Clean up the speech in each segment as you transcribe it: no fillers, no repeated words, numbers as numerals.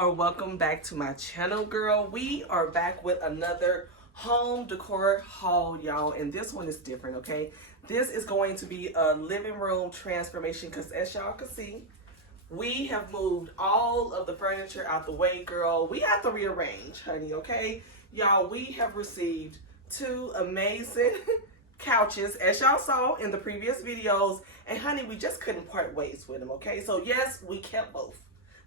or welcome back to my channel, girl. We are back with another home decor haul, y'all, and this one is different. Okay, this is going to be a living room transformation because as y'all can see, we have moved all of the furniture out the way, girl. We have to rearrange, honey. Okay, y'all, we have received two amazing couches as y'all saw in the previous videos, and honey, we just couldn't part ways with them. Okay, so yes, we kept both.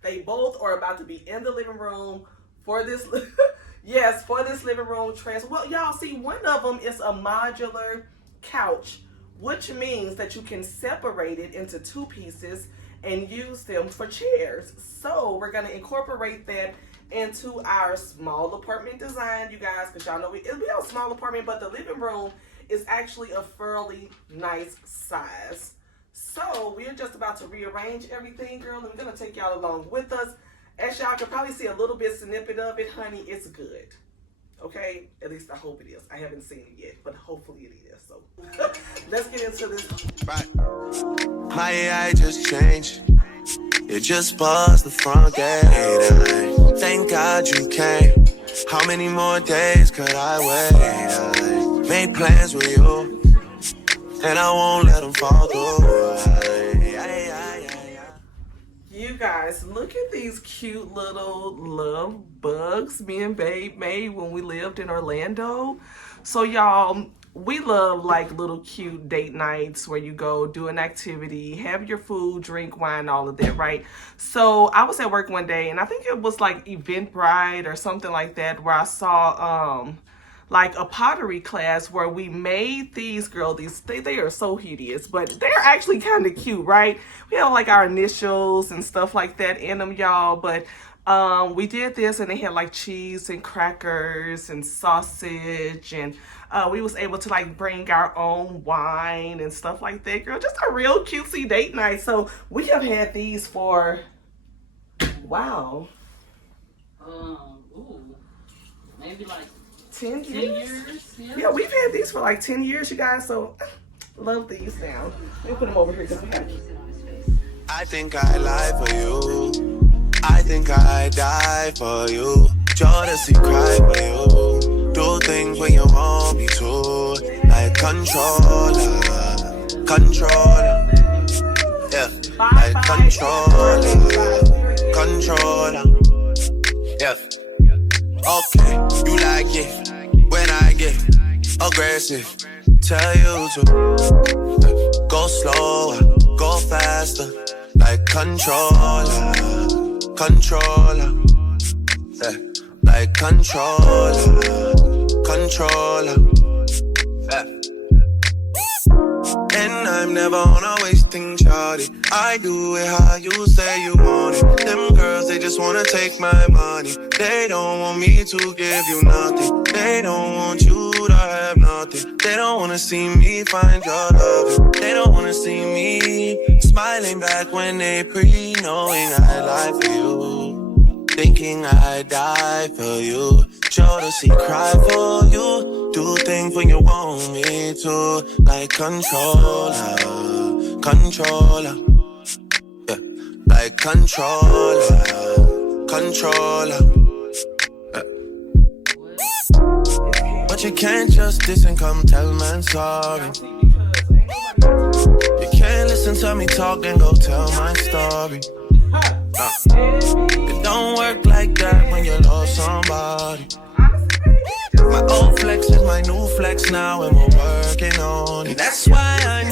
They both are about to be in the living room for this yes, for this living room trans. Well, y'all see, one of them is a modular couch, which means that you can separate it into two pieces and use them for chairs. So we're going to incorporate that into our small apartment design, you guys, because y'all know it'll be a small apartment, but the living room is actually a fairly nice size. So we're just about to rearrange everything, girl, and we're going to take y'all along with us. As y'all can probably see a little bit snippet of it, honey, it's good. Okay? At least I hope it is. I haven't seen it yet, but hopefully it is. So let's get into this. Right. My AI just changed. It just buzzed the front gate. Thank God you came. How many more days could I wait? I made plans with you, and I won't let them fall through. You guys, look at these cute little love bugs me and Babe made when we lived in Orlando. So y'all, we love like little cute date nights where you go do an activity, have your food, drink wine, all of that, right? So I was at work one day and I think it was like Eventbrite or something like that where I saw like a pottery class where we made these, girl, they are so hideous, but they're actually kind of cute, right? We have like our initials and stuff like that in them, y'all, but we did this and they had like cheese and crackers and sausage, and we was able to like bring our own wine and stuff like that, girl. Just a real cutesy date night. So we have had these for, wow. Ooh, maybe like 10 years? Yeah, we've had these for like 10 years, you guys, so love these now. Let me put them over here because we have. I think I lie for you. I think I die for you. Jodeci cry for you. Do things when you want me to. Like controller. Controller. Yeah. Like controller. Yeah. Okay, you like it when I get aggressive. Tell you to go slower, go faster. Like controller, controller. Yeah. Like controller, controller. Yeah. And I'm never on a wasting shawty. I do it how you say you want it. Them girls, they just wanna take my money. They don't want me to give you nothing. They don't want you to have nothing. They don't wanna see me find your love. They don't wanna see me smiling back when they pre-knowing I lie for you. Thinking I die for you. Jodeci cry for you. Do things when you want me to. Like controller, controller. Yeah. Like controller, controller. Yeah. But you can't just diss and come tell man sorry. You can't listen to me talk and go tell my story. It don't work like that when you love somebody. My old flex is my new flex now, and we're working on it. That's why I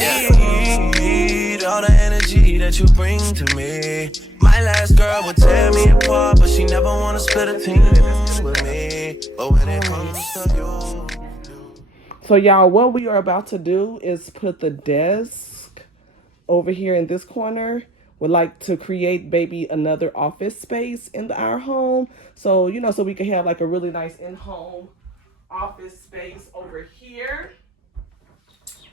need all the energy that you bring to me. My last girl would tear me apart, but she never wanna split a team with me. But when it comes to you. So y'all, what we are about to do is put the desk over here in this corner. Would like to create maybe another office space in our home. So, you know, so we can have like a really nice in-home office space over here.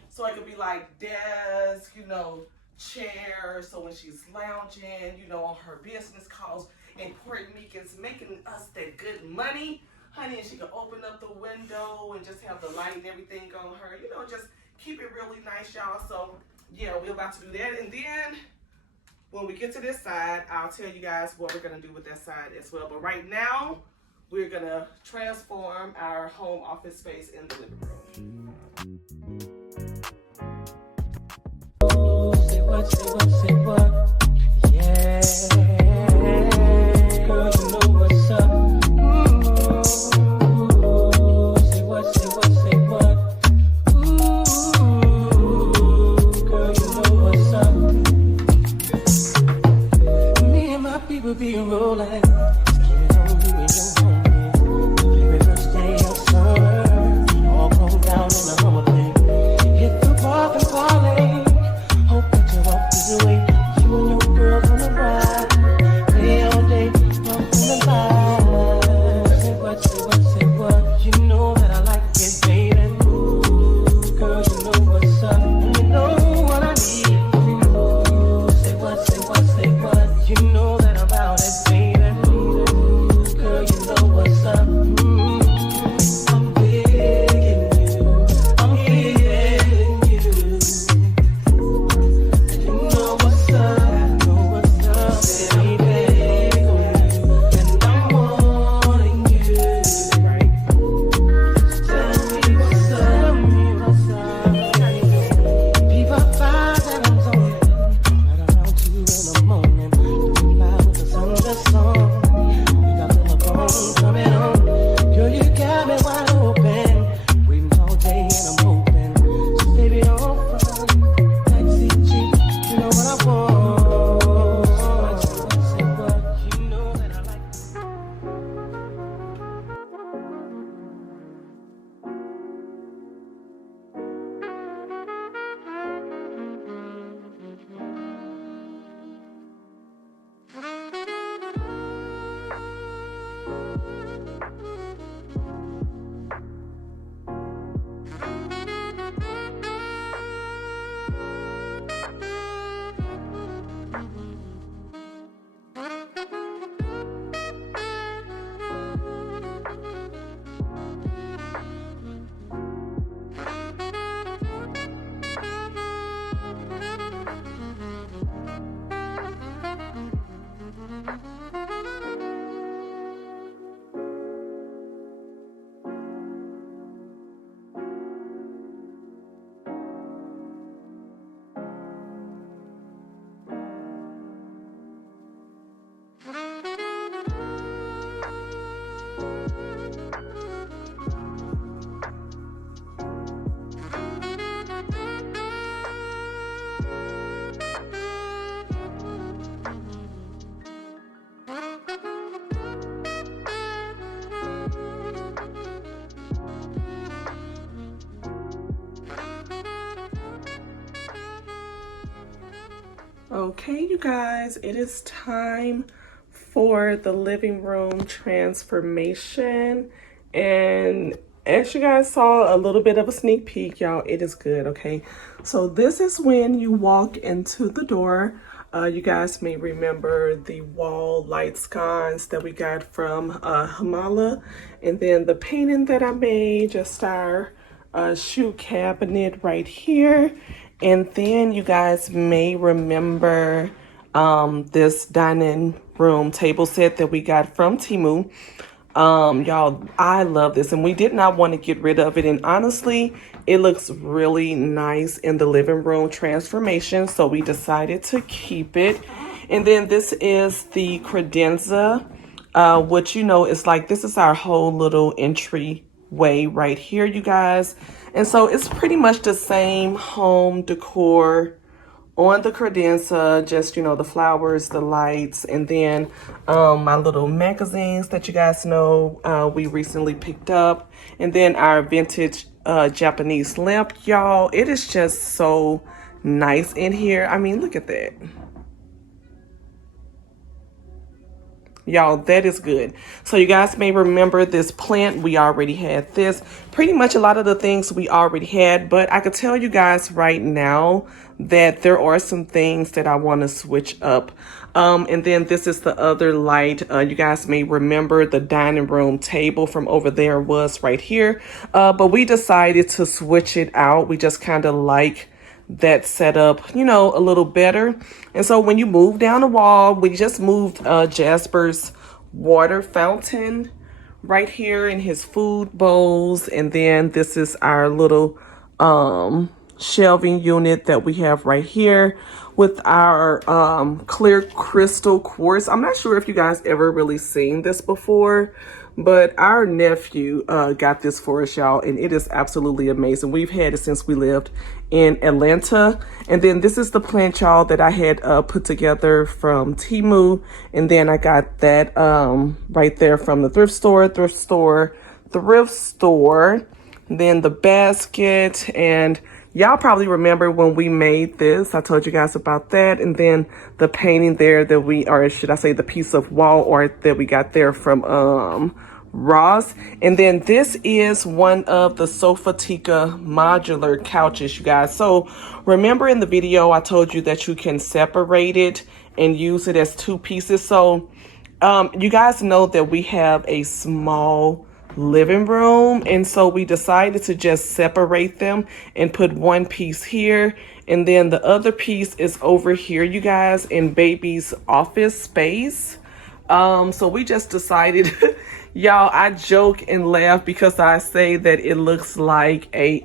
So it could be like desk, you know, chair. So when she's lounging, you know, on her business calls in Puerto Rico's making us that good money, honey, and she can open up the window and just have the light and everything on her, you know, just keep it really nice, y'all. So yeah, we're about to do that. And then when we get to this side, I'll tell you guys what we're gonna do with that side as well. But right now, we're gonna transform our home office space in the living room. Say what, say what, say what? Yeah, girl, you know what's up. Ooh, say what, say what, say what? Ooh, girl, you know what's up. Me and my people be rolling. Scared on you and your homie. Very first day of summer, all grown down in the Hummer thing. Hit the park and parlay. Hope that you walk this way. You and your girls on the ride. Play all day, walk in the line. Say what, say what, say what? You know that I like it, baby. Ooh, girl, you know what's up. And you know what I need. Ooh, say what, say what, say what? You know that I'm out it, baby. Ooh, girl, you know what's up. I'm digging you. I'm feeling you. You know what's up, baby. And I'm wanting you. Tell me what's up, People find that I'm zoning right around 2 in the morning. Looking loud with the sun just song. We got the phone coming on. Girl, you got me wide open. Waiting all day and I'm hoping. So baby, don't front. Taxi cheap, you know what I want. Say what, you know that I like. Okay, you guys, it is time for the living room transformation. And as you guys saw a little bit of a sneak peek, y'all, it is good, okay? So this is when you walk into the door. You guys may remember the wall light sconce that we got from Hamala. And then the painting that I made, just our shoe cabinet right here. And then you guys may remember this dining room table set that we got from Temu. Y'all, I love this, and we did not want to get rid of it. And honestly, it looks really nice in the living room transformation, so we decided to keep it. And then this is the credenza, which, you know, is like, this is our whole little entryway right here, you guys. And so it's pretty much the same home decor on the credenza, just, you know, the flowers, the lights, and then my little magazines that you guys know we recently picked up, and then our vintage Japanese lamp, y'all. It is just so nice in here. I mean, look at that. Y'all, that is good. So you guys may remember this plant. We already had this. Pretty much a lot of the things we already had, but I could tell you guys right now that there are some things that I want to switch up. And then this is the other light. You guys may remember the dining room table from over there was right here. But we decided to switch it out. We just kind of like that setup, you know, a little better. And so when you move down the wall, we just moved Jasper's water fountain right here in his food bowls. And then this is our little shelving unit that we have right here with our clear crystal quartz. I'm not sure if you guys ever really seen this before, but our nephew got this for us, y'all, and it is absolutely amazing. We've had it since we lived in Atlanta. And then this is the plant, y'all, that I had put together from Temu. And then I got that right there from the thrift store. Then the basket, and y'all probably remember when we made this, I told you guys about that. And then the painting there that or should I say the piece of wall art that we got there from Ross. And then this is one of the Sofatica modular couches, you guys. So remember in the video, I told you that you can separate it and use it as two pieces. So you guys know that we have a small living room, and so we decided to just separate them and put one piece here, and then the other piece is over here, you guys, in baby's office space. So we just decided y'all, I joke and laugh because I say that it looks like a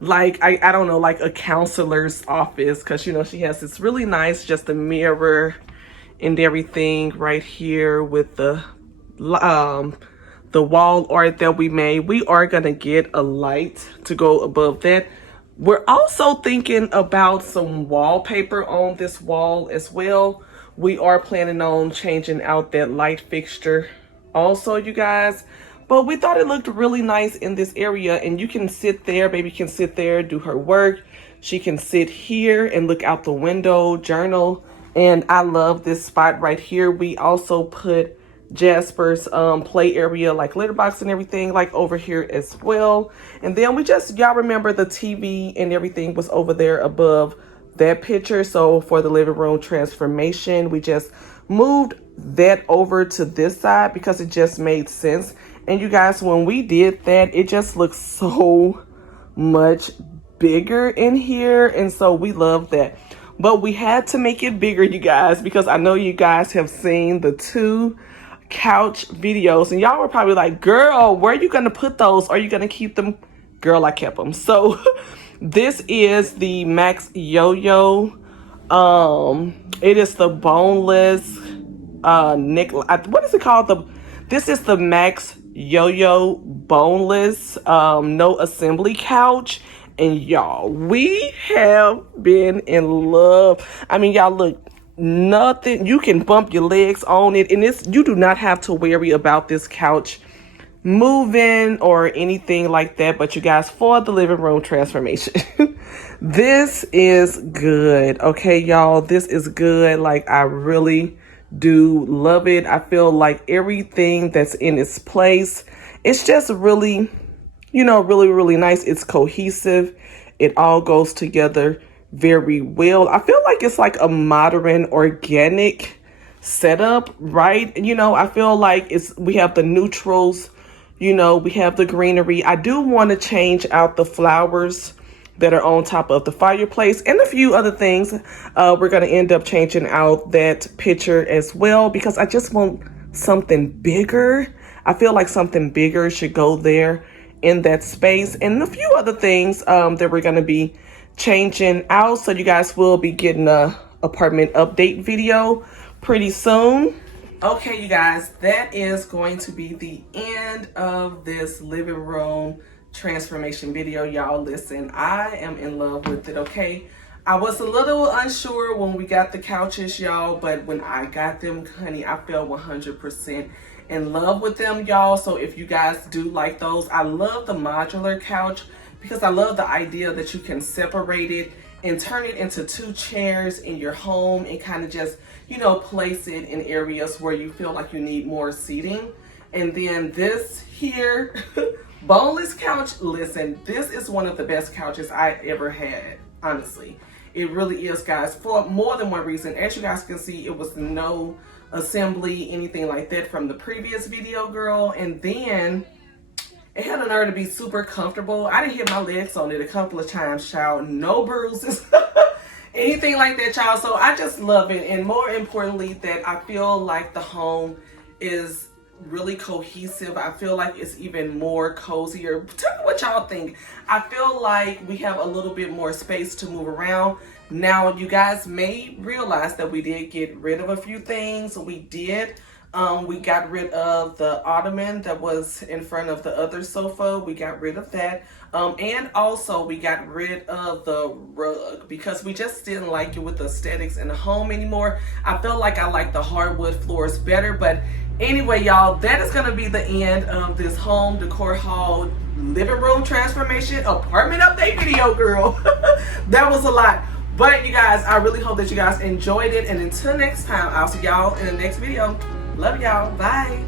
like I don't know, like a counselor's office, because you know she has this really nice just a mirror and everything right here with the wall art that we made. We are gonna get a light to go above that. We're also thinking about some wallpaper on this wall as well. We are planning on changing out that light fixture also, you guys. But we thought it looked really nice in this area, and you can sit there, baby can sit there, do her work. She can sit here and look out the window, journal. And I love this spot right here. We also put Jasper's play area, like litter box and everything, like over here as well. And then we just, y'all remember the TV and everything was over there above that picture. So for the living room transformation, we just moved that over to this side because it just made sense. And you guys, when we did that, it just looks so much bigger in here, and so we love that. But we had to make it bigger, you guys, because I know you guys have seen the 2 couch videos, and y'all were probably like, girl, where are you gonna put those? Are you gonna keep them? Girl, I kept them. So this is the Max Yo-Yo. It is the boneless what is it called? This is the Max Yo-Yo boneless no assembly couch. And y'all, we have been in love. I mean, y'all, look, nothing, you can bump your legs on it, and you do not have to worry about this couch moving or anything like that. But you guys, for the living room transformation, this is good. Okay, y'all, this is good. Like, I really do love it. I feel like everything that's in its place, it's just really, you know, really, really nice. It's cohesive. It all goes together very well. I feel like it's like a modern organic setup, right? You know, I feel like we have the neutrals, you know, we have the greenery. I do want to change out the flowers that are on top of the fireplace and a few other things. We're going to end up changing out that picture as well because I just want something bigger. I feel like something bigger should go there in that space, and a few other things that we're going to be changing out. So you guys will be getting a apartment update video pretty soon. Okay, you guys, that is going to be the end of this living room transformation video. Y'all, listen, I am in love with it. Okay, I was a little unsure when we got the couches, y'all, but when I got them, honey, I felt 100% in love with them, y'all. So if you guys do like those, I love the modular couch because I love the idea that you can separate it and turn it into 2 chairs in your home and kind of just, you know, place it in areas where you feel like you need more seating. And then this here boneless couch, listen, this is one of the best couches I ever had, honestly. It really is, guys, for more than one reason. As you guys can see, it was no assembly, anything like that from the previous video, girl. And then It had a nerve to be super comfortable. I didn't hit my legs on it a couple of times, child. No bruises. Anything like that, child. So I just love it. And more importantly, that I feel like the home is really cohesive. I feel like it's even more cozier. Tell me what y'all think. I feel like we have a little bit more space to move around. Now, you guys may realize that we did get rid of a few things. We did. We got rid of the ottoman that was in front of the other sofa. We got rid of that. And also we got rid of the rug because we just didn't like it with the aesthetics in the home anymore. I felt like I like the hardwood floors better. But anyway, y'all, that is going to be the end of this home decor haul, living room transformation, apartment update video, girl. That was a lot. But you guys, I really hope that you guys enjoyed it. And until next time, I'll see y'all in the next video. Love y'all. Bye.